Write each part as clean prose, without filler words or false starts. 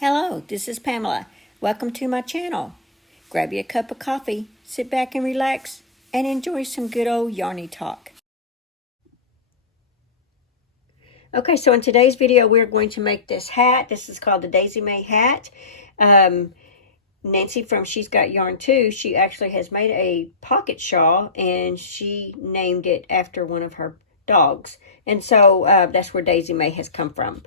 Hello, this is Pamela. Welcome to my channel. Grab you a cup of coffee, sit back and relax, and enjoy some good old yarny talk. Okay, so in today's video, we're going to make this hat. This is called the Daisy Mae hat. Nancy from She's Got Yarn Too, she actually has made a pocket shawl, and she named it after one of her dogs. And so that's where Daisy Mae has come from.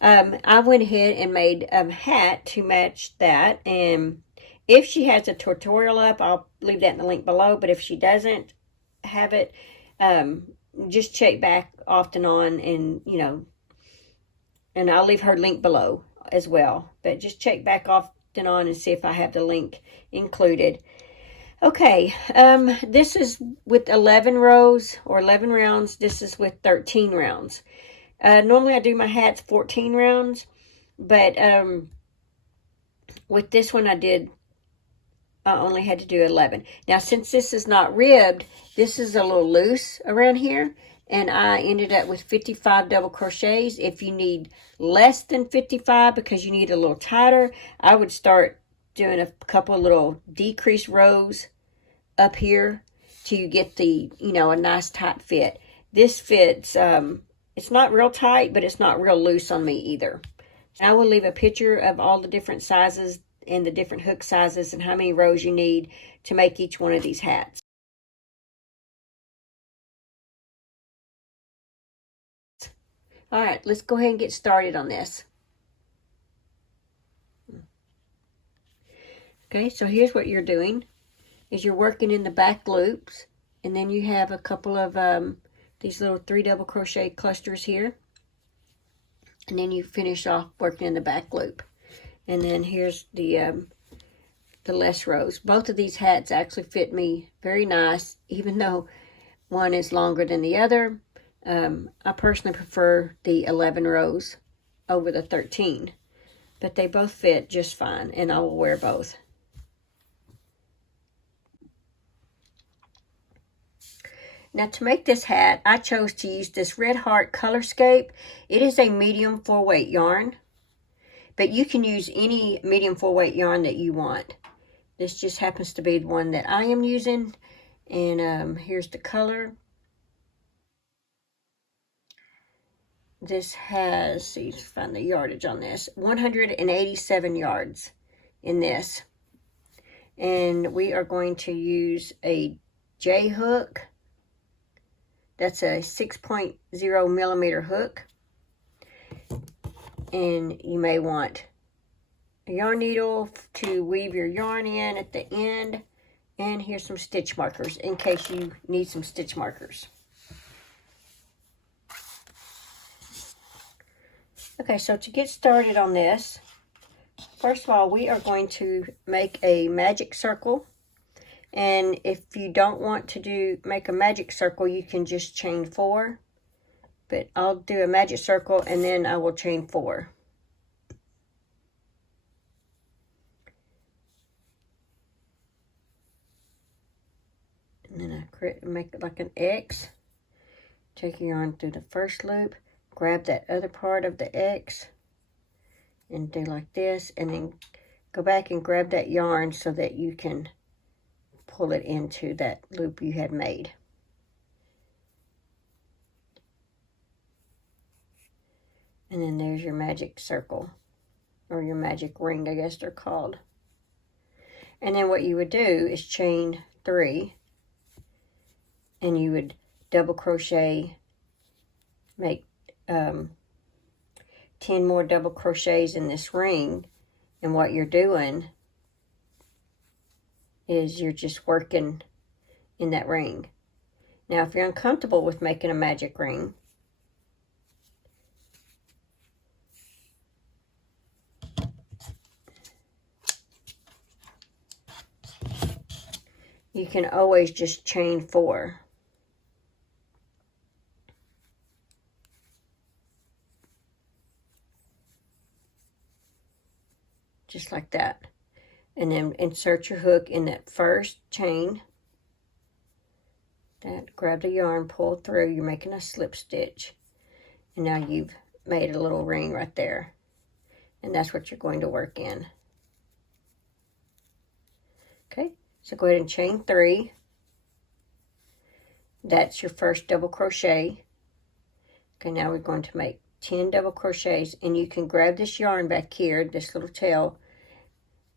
I went ahead and made a hat to match that, and if she has a tutorial up, I'll leave that in the link below, but if she doesn't have it, just check back off and on, and and I'll leave her link below as well, but just check back off and on and see if I have the link included. Okay, this is with 11 rows or 11 rounds. This is with 13 rounds. Normally I do my hats 14 rounds, but with this one I only had to do 11. Now, since this is not ribbed, this is a little loose around here, and I ended up with 55 double crochets. If you need less than 55 because you need a little tighter, I would start doing a couple of little decreased rows up here till you get the, a nice tight fit. This fits, it's not real tight, but it's not real loose on me either. I will leave a picture of all the different sizes and the different hook sizes and how many rows you need to make each one of these hats. All right, let's go ahead and get started on this. Okay, so here's what you're doing, is you're working in the back loops, and then you have a couple of these little 3 double crochet clusters here, and then you finish off working in the back loop. And then here's the less rows. Both of these hats actually fit me very nice, even though one is longer than the other. I personally prefer the 11 rows over the 13, but they both fit just fine, and I will wear both. Now, to make this hat, I chose to use this Red Heart Colorscape. It is a medium 4-weight yarn, but you can use any medium 4-weight yarn that you want. This just happens to be the one that I am using, and here's the color. This has, see, find the yardage on this, 187 yards in this. And we are going to use a J hook. That's a 6.0 millimeter hook. And you may want a yarn needle to weave your yarn in at the end. And here's some stitch markers in case you need some stitch markers. Okay, so to get started on this, first of all, we are going to make a magic circle. And if you don't want to make a magic circle, you can just chain 4. But I'll do a magic circle and then I will chain 4. And then I make it like an X. Take your yarn through the first loop, grab that other part of the X, and do like this, and then go back and grab that yarn so that you can pull it into that loop you had made. And then there's your magic circle, or your magic ring, I guess they're called. And then what you would do is chain 3, and you would double crochet, make 10 more double crochets in this ring. And what you're doing is you're just working in that ring. Now, if you're uncomfortable with making a magic ring, you can always just chain 4. Just like that. And then insert your hook in that first chain. Grab the yarn, pull through, you're making a slip stitch. And now you've made a little ring right there. and that's what you're going to work in. Okay, so go ahead and chain 3. That's your first double crochet. Okay, now we're going to make 10 double crochets, and you can grab this yarn back here, this little tail,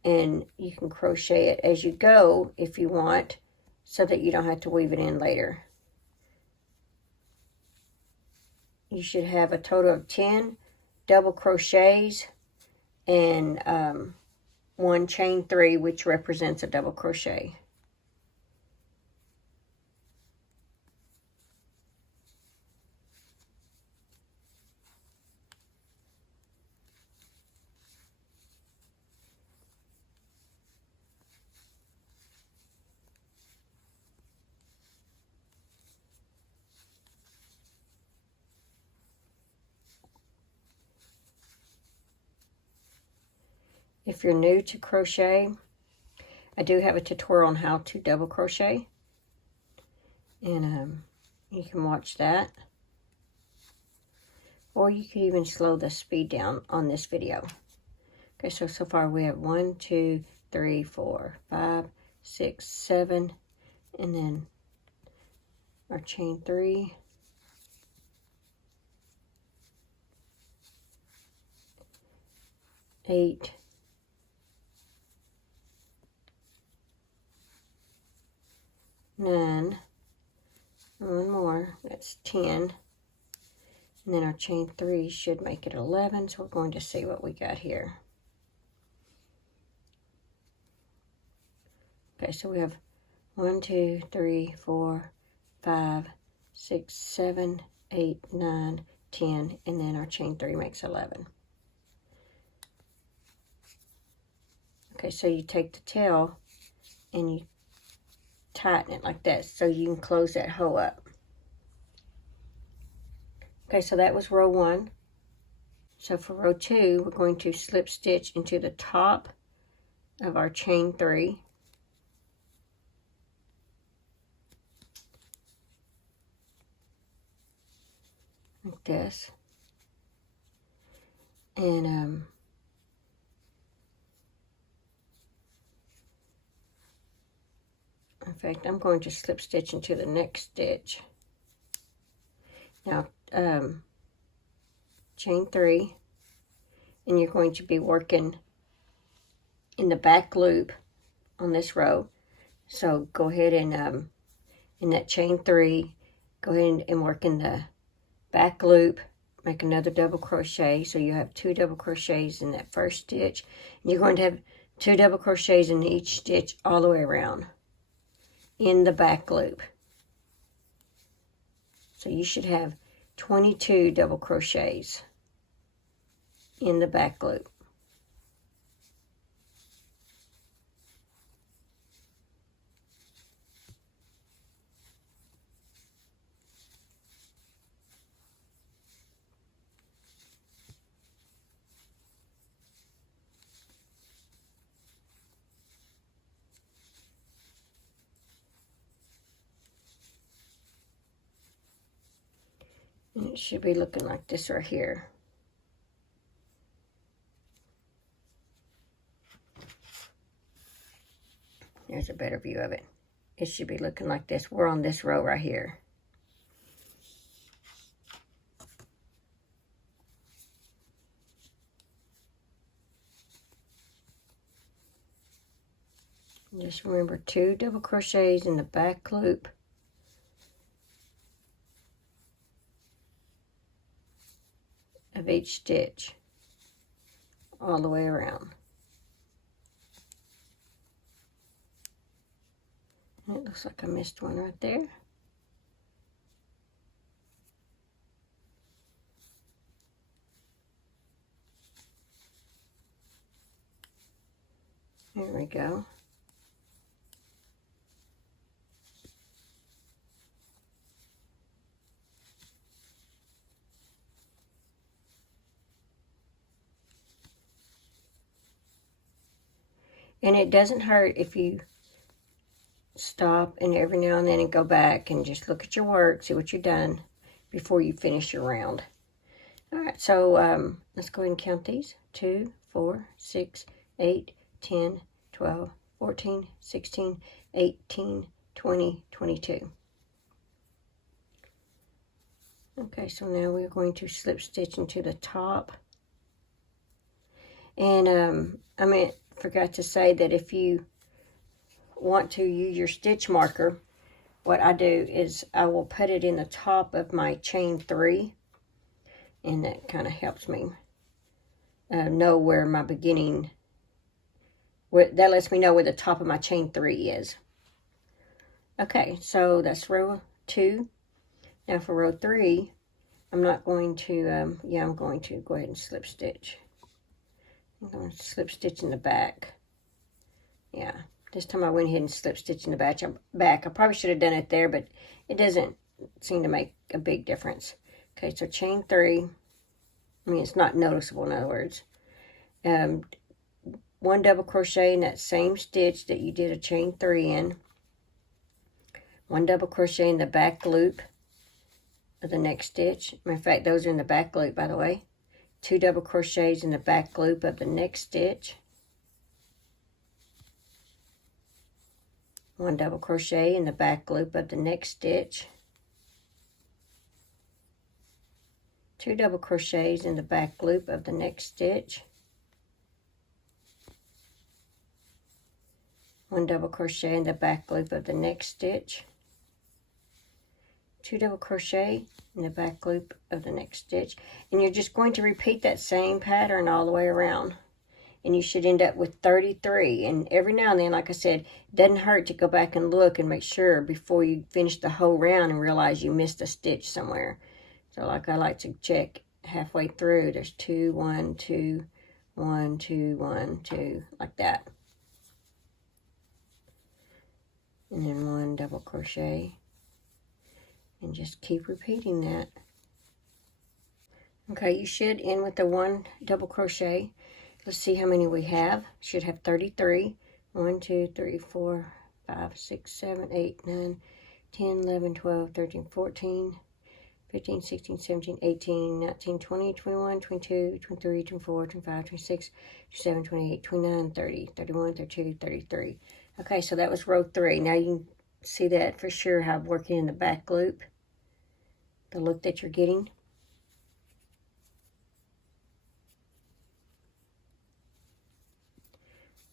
and you can crochet it as you go if you want, so that you don't have to weave it in later. You should have a total of 10 double crochets and 1 chain 3, which represents a double crochet. If you're new to crochet, I do have a tutorial on how to double crochet, and you can watch that, or you could even slow the speed down on this video. Okay, so far we have 1, 2, 3, 4, 5, 6, 7, and then our chain 3, 8, 9, one more, that's 10, and then our chain 3 should make it 11, so we're going to see what we got here. Okay, so we have 1, 2, 3, 4, 5, 6, 7, 8, 9, 10, and then our chain 3 makes 11. Okay, so you take the tail and you tighten it like that so you can close that hole up. Okay, so that was row 1. So for row 2, we're going to slip stitch into the top of our chain 3. Like this. And in fact, I'm going to slip stitch into the next stitch. Now, chain 3, and you're going to be working in the back loop on this row. So go ahead and in that chain 3, go ahead and work in the back loop, make another double crochet, so you have 2 double crochets in that first stitch, and you're going to have 2 double crochets in each stitch all the way around in the back loop. So you should have 22 double crochets in the back loop. And it should be looking like this right here. There's a better view of it. It should be looking like this. We're on this row right here. Just remember 2 double crochets in the back loop. Of each stitch all the way around. And it looks like I missed one right there. There we go. And it doesn't hurt if you stop and every now and then and go back and just look at your work, see what you've done before you finish your round. All right, so let's go ahead and count these. 2, 4, 6, 8, 10, 12, 14, 16, 18, 20, 22. Okay, so now we're going to slip stitch into the top. And forgot to say that if you want to use your stitch marker, what I do is I will put it in the top of my chain 3, and that kind of helps me know where my beginning, that lets me know where the top of my chain 3 is. Okay, so that's row 2. Now for row 3, I'm not going to, I'm going to go ahead and slip stitch. I'm going to slip stitch in the back. Yeah, this time I went ahead and slip stitch in the back. I probably should have done it there, but it doesn't seem to make a big difference. Okay, so chain 3. I mean, it's not noticeable, in other words. 1 double crochet in that same stitch that you did a chain 3 in. 1 double crochet in the back loop of the next stitch. Matter of fact, those are in the back loop, by the way. 2 double crochets in the back loop of the next stitch. 1 double crochet in the back loop of the next stitch. 2 double crochets in the back loop of the next stitch. 1 double crochet in the back loop of the next stitch. 2 double crochet in the back loop of the next stitch. And you're just going to repeat that same pattern all the way around. And you should end up with 33. And every now and then, like I said, it doesn't hurt to go back and look and make sure before you finish the whole round and realize you missed a stitch somewhere. So like I like to check halfway through. There's 2, 1, 2, 1, 2, 1, 2, like that. And then 1 double crochet. And just keep repeating that. Okay, you should end with the 1 double crochet. Let's see how many we have. Should have 33. 1, 2, 3, 4, 5, 6, 7, 8, 9, 10, 11, 12, 13, 14, 15, 16, 17, 18, 19, 20, 21, 22, 23, 24, 25, 26, 27, 28, 29, 30, 31, 32, 33. Okay, so that was row 3. Now you can see that for sure how I'm working in the back loop. The look that you're getting.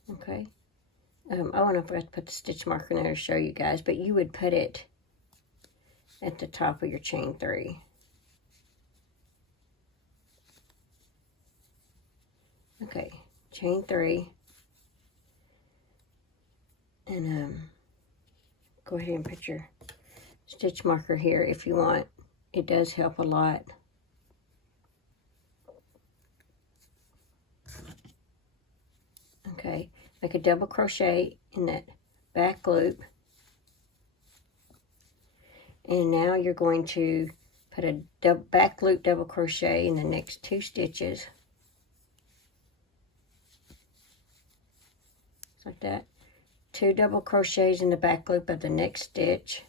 Okay. And I forgot to put the stitch marker in there to show you guys, but you would put it at the top of your chain 3. Okay, chain 3. And go ahead and put your stitch marker here if you want. It does help a lot. Okay, make a double crochet in that back loop. And now you're going to put a back loop double crochet in the next 2 stitches. Just like that. 2 double crochets in the back loop of the next stitch.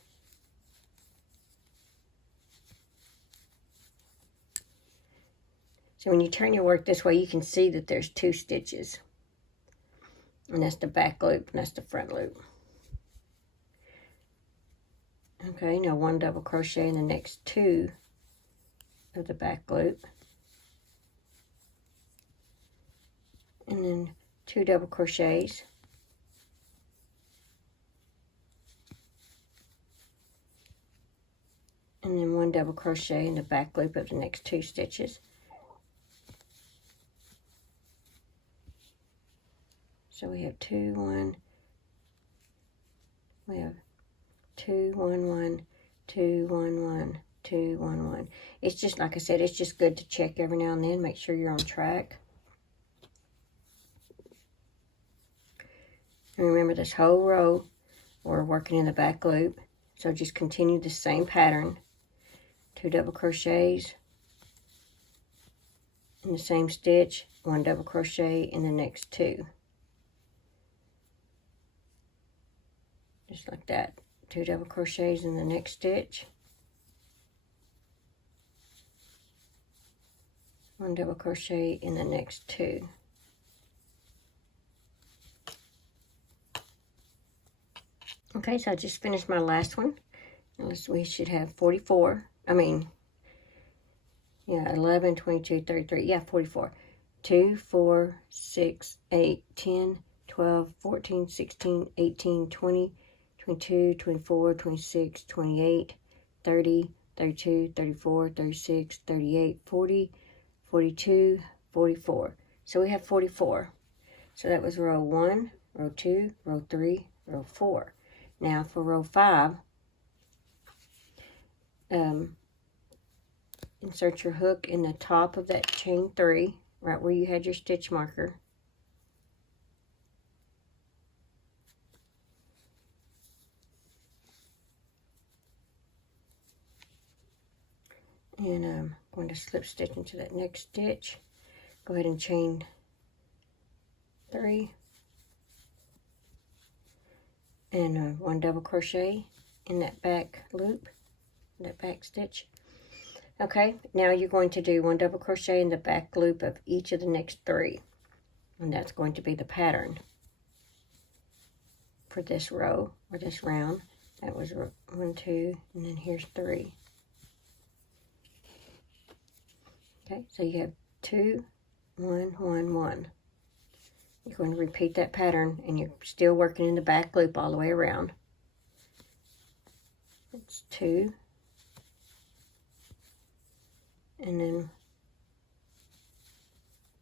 So when you turn your work this way, you can see that there's 2 stitches. And that's the back loop, and that's the front loop. Okay, now 1 double crochet in the next 2 of the back loop. And then 2 double crochets. And then 1 double crochet in the back loop of the next 2 stitches. So we have 2, 1, we have 2, 1, 1, 2, 1, 1, 2, 1, 1. It's just, like I said, it's just good to check every now and then, make sure you're on track. And remember, this whole row, we're working in the back loop. So just continue the same pattern. 2 double crochets in the same stitch, 1 double crochet in the next 2. Just like that. 2 double crochets in the next stitch. 1 double crochet in the next 2. Okay, so I just finished my last one. We should have 44. I mean, yeah, 11, 22, 33. Yeah, 44. 2, 4, 6, 8, 10, 12, 14, 16, 18, 20, 22, 24, 26, 28, 30, 32, 34, 36, 38, 40, 42, 44. So we have 44. So that was row 1, row 2, row 3, row 4. Now for row 5, insert your hook in the top of that chain 3, right where you had your stitch marker. And I'm going to slip stitch into that next stitch. Go ahead and chain 3 and 1 double crochet in that back loop, that back stitch. Okay, now you're going to do 1 double crochet in the back loop of each of the next 3, and that's going to be the pattern for this row or this round. That was 1, 2, and then here's 3. Okay, so you have 2, 1, 1, 1. You're going to repeat that pattern, and you're still working in the back loop all the way around. It's 2, and then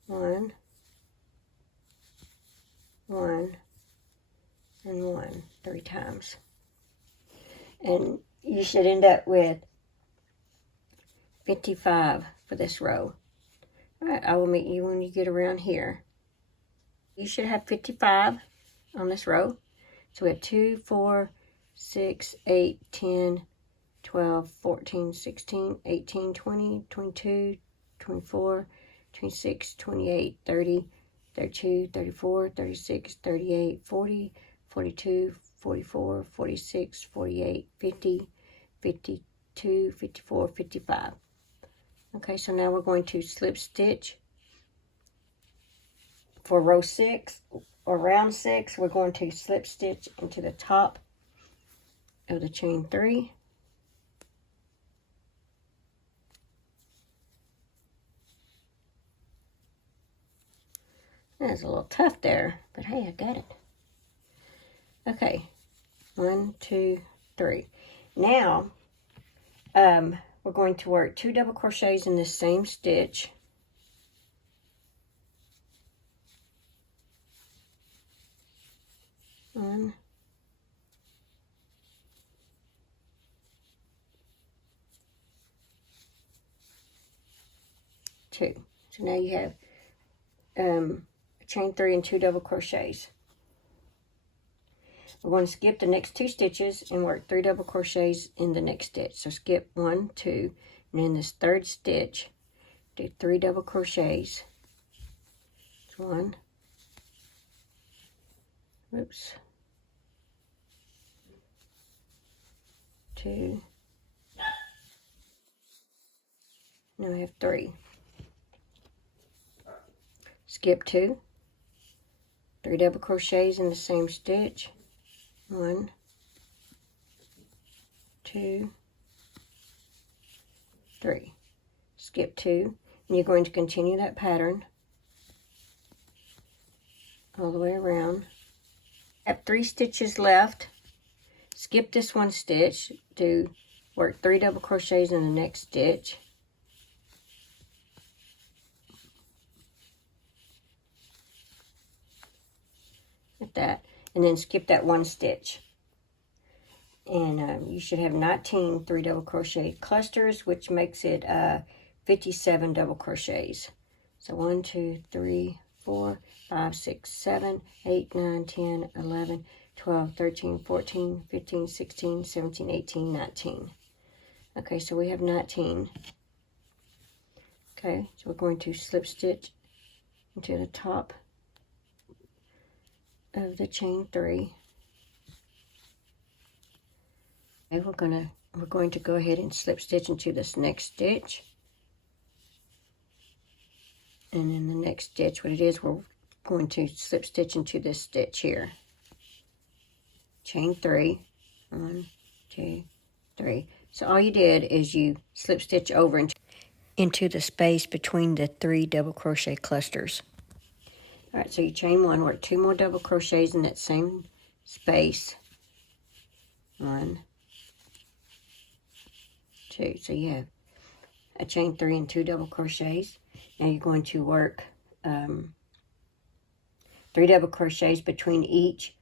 1, 1, and 1, 3 times. And you should end up with 55 for this row. All right, I will meet you when you get around here. You should have 55 on this row. So we have 2, 4, 6, 8, 10, 12, 14, 16, 18, 20, 22, 24, 26, 28, 30, 32, 34, 36, 38, 40, 42, 44, 46, 48, 50, 52, 54, 55. Okay, so now we're going to slip stitch for row 6 or round 6. We're going to slip stitch into the top of the chain 3. That's a little tough there, but hey, I got it. Okay, 1, 2, 3. Now, we're going to work 2 double crochets in this same stitch. One, 2. So now you have chain 3 and 2 double crochets. We're going to skip the next 2 stitches and work 3 double crochets in the next stitch. So skip 1, 2, and in this 3rd stitch, do 3 double crochets. 1, oops, 2, now I have 3. Skip 2, 3 double crochets in the same stitch. 1, 2, 3. Skip 2, and you're going to continue that pattern all the way around. Have 3 stitches left. Skip this 1 stitch. Work 3 double crochets in the next stitch. Like that, and then skip that 1 stitch. And you should have 19 3 double crochet clusters, which makes it 57 double crochets. So 1, 2, 3, 4, 5, 6, 7, 8, 9, 10, 11, 12, 13, 14, 15, 16, 17, 18, 19. Okay, so we have 19. Okay, so we're going to slip stitch into the top of the chain 3. Okay, we're going to go ahead and slip stitch into this next stitch. And in the next stitch, what it is, we're going to slip stitch into this stitch here. Chain 3, 1, 2, 3. So all you did is you slip stitch over into the space between the 3 double crochet clusters. All right, so you chain 1, work 2 more double crochets in that same space. 1, 2. So you have a chain 3 and 2 double crochets. Now you're going to work 3 double crochets between each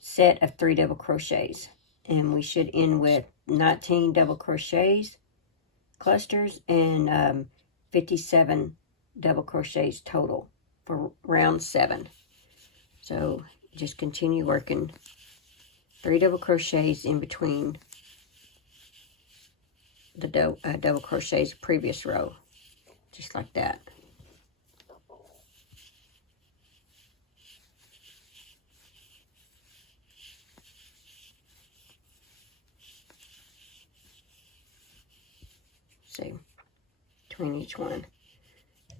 set of 3 double crochets, and we should end with 19 double crochets clusters and 57 double crochets total for round 7. So just continue working 3 double crochets in between the double crochets previous row, just like that. See, between each one,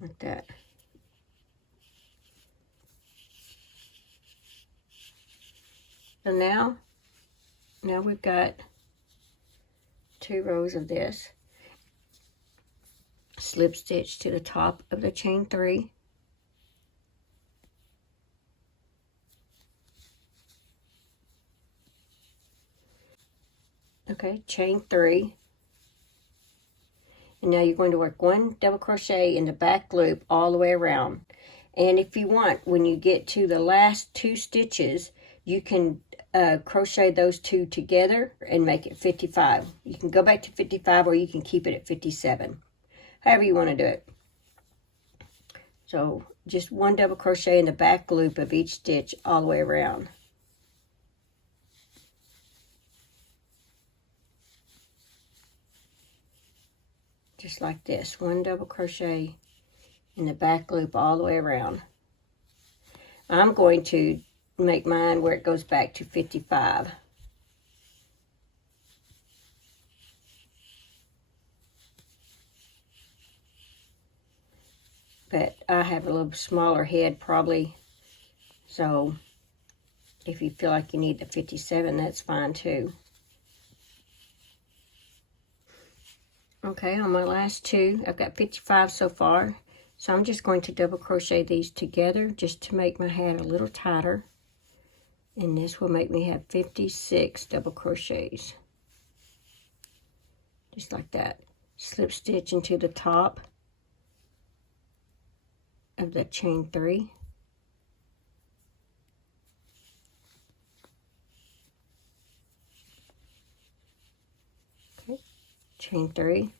like that. So now we've got 2 rows of this. Slip stitch to the top of the chain 3. Okay, chain 3. And now you're going to work 1 double crochet in the back loop all the way around. And if you want, when you get to the last 2 stitches, you can crochet those 2 together and make it 55. You can go back to 55 or you can keep it at 57. However you want to do it. So just 1 double crochet in the back loop of each stitch all the way around. Just like this, 1 double crochet in the back loop all the way around. I'm going to make mine where it goes back to 55. But I have a little smaller head probably, so if you feel like you need the 57, that's fine too. Okay, on my last 2, I've got 55 so far. So I'm just going to double crochet these together just to make my hat a little tighter. And this will make me have 56 double crochets. Just like that. Slip stitch into the top of the chain 3. Okay, chain 3.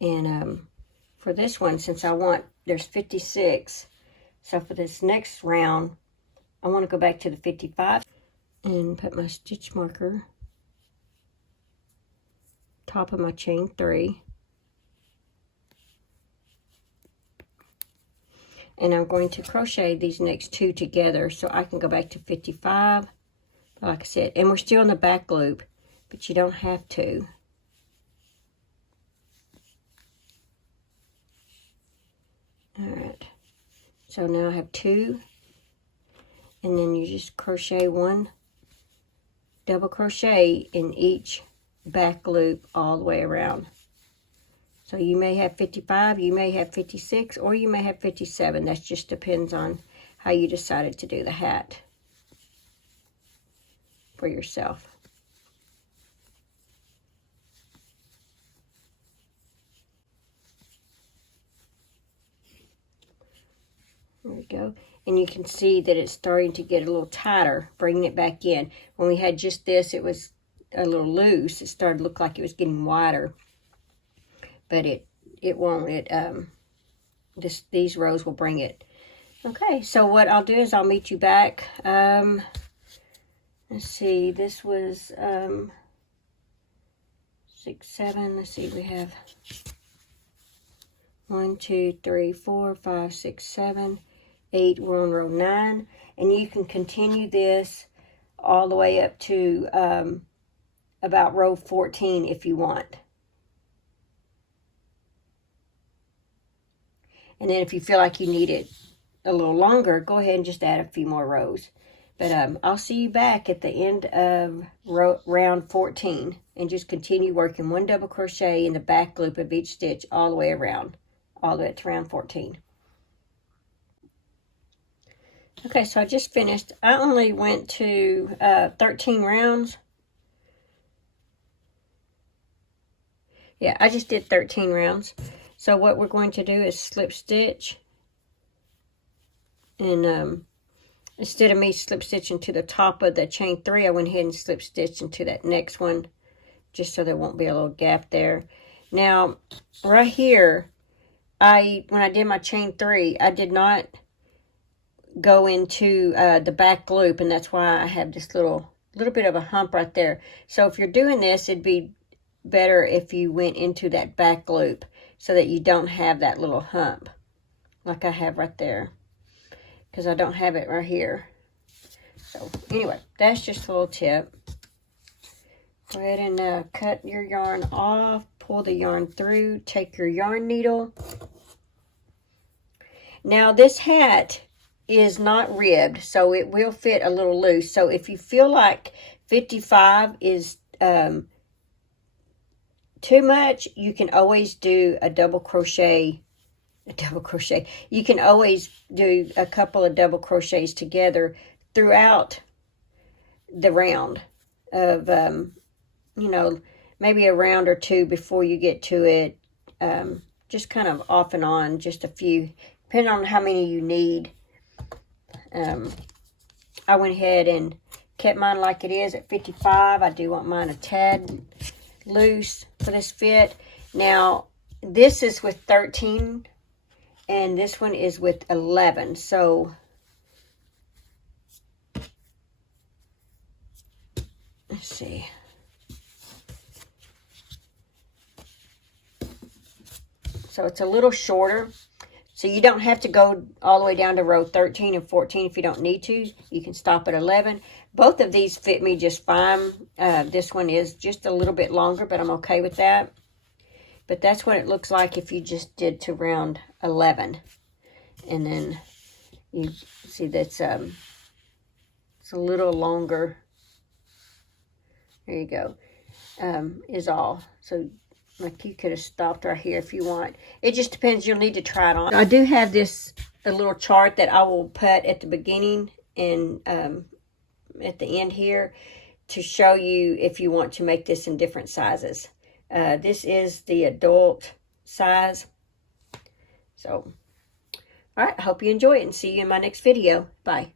And for this one, since there's 56, so for this next round, I want to go back to the 55 and put my stitch marker top of my chain 3. And I'm going to crochet these next 2 together so I can go back to 55, like I said. And we're still in the back loop, but you don't have to. Alright, so now I have 2, and then you just crochet 1 double crochet in each back loop all the way around. So you may have 55, you may have 56, or you may have 57. That just depends on how you decided to do the hat for yourself. There we go. And you can see that it's starting to get a little tighter, bringing it back in. When we had just this, it was a little loose. It started to look like it was getting wider. But it won't. These rows will bring it. Okay, so what I'll do is I'll meet you back. Let's see, this was 6, 7. Let's see, we have 1, 2, 3, 4, 5, 6, 7, 8. We're on row 9, and you can continue this all the way up to about row 14 if you want. And then if you feel like you need it a little longer, go ahead and just add a few more rows. But I'll see you back at the end of round 14, and just continue working 1 double crochet in the back loop of each stitch all the way around, all the way to round 14. Okay, so I just finished. I only went to 13 rounds. Yeah, I just did 13 rounds. So what we're going to do is slip stitch, and instead of me slip stitching to the top of the chain 3, I went ahead and slip stitched into that next one, just so there won't be a little gap there. Now, right here, when I did my chain 3, I did not go into the back loop, and that's why I have this little bit of a hump right there. So if you're doing this, it'd be better if you went into that back loop so that you don't have that little hump like I have right there, because I don't have it right here. So anyway, that's just a little tip. Go ahead and cut your yarn off, pull the yarn through, take your yarn needle. Now this hat is not ribbed, so it will fit a little loose. So if you feel like 55 is too much, you can always do a double crochet. You can always do a couple of double crochets together throughout the round of, you know, maybe a round or two before you get to it. Just kind of off and on, just a few, depending on how many you need. I went ahead and kept mine like it is at 55. I do want mine a tad loose for this fit. Now, this is with 13, and this one is with 11. So, let's see. So, it's a little shorter. So, you don't have to go all the way down to row 13 and 14 if you don't need to. You can stop at 11. Both of these fit me just fine. This one is just a little bit longer, but I'm okay with that. But that's what it looks like if you just did to round 11. And then you see that's it's a little longer. There you go. Is all. So like you could have stopped right here if you want. It just depends. You'll need to try it on. I do have a little chart that I will put at the beginning and at the end here to show you if you want to make this in different sizes. This is the adult size. So, all right, I hope you enjoy it, and see you in my next video. Bye.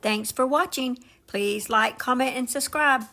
Thanks for watching. Please like, comment, and subscribe.